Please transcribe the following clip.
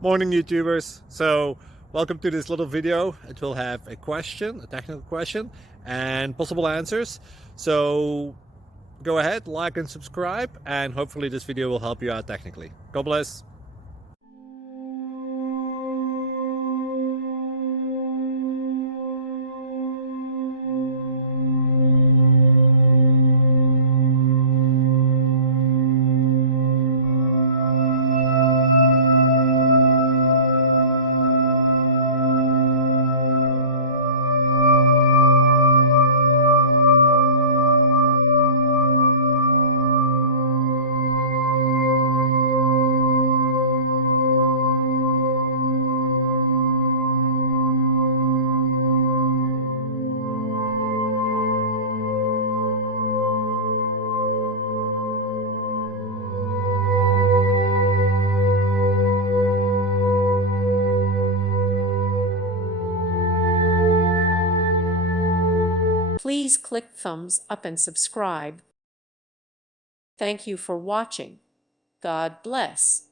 Morning YouTubers. So welcome to this little video. It will have a question, a technical question, and possible answers. So go ahead, like and subscribe, and hopefully this video will help you out technically. God bless. Please click thumbs up and subscribe. Thank you for watching. God bless.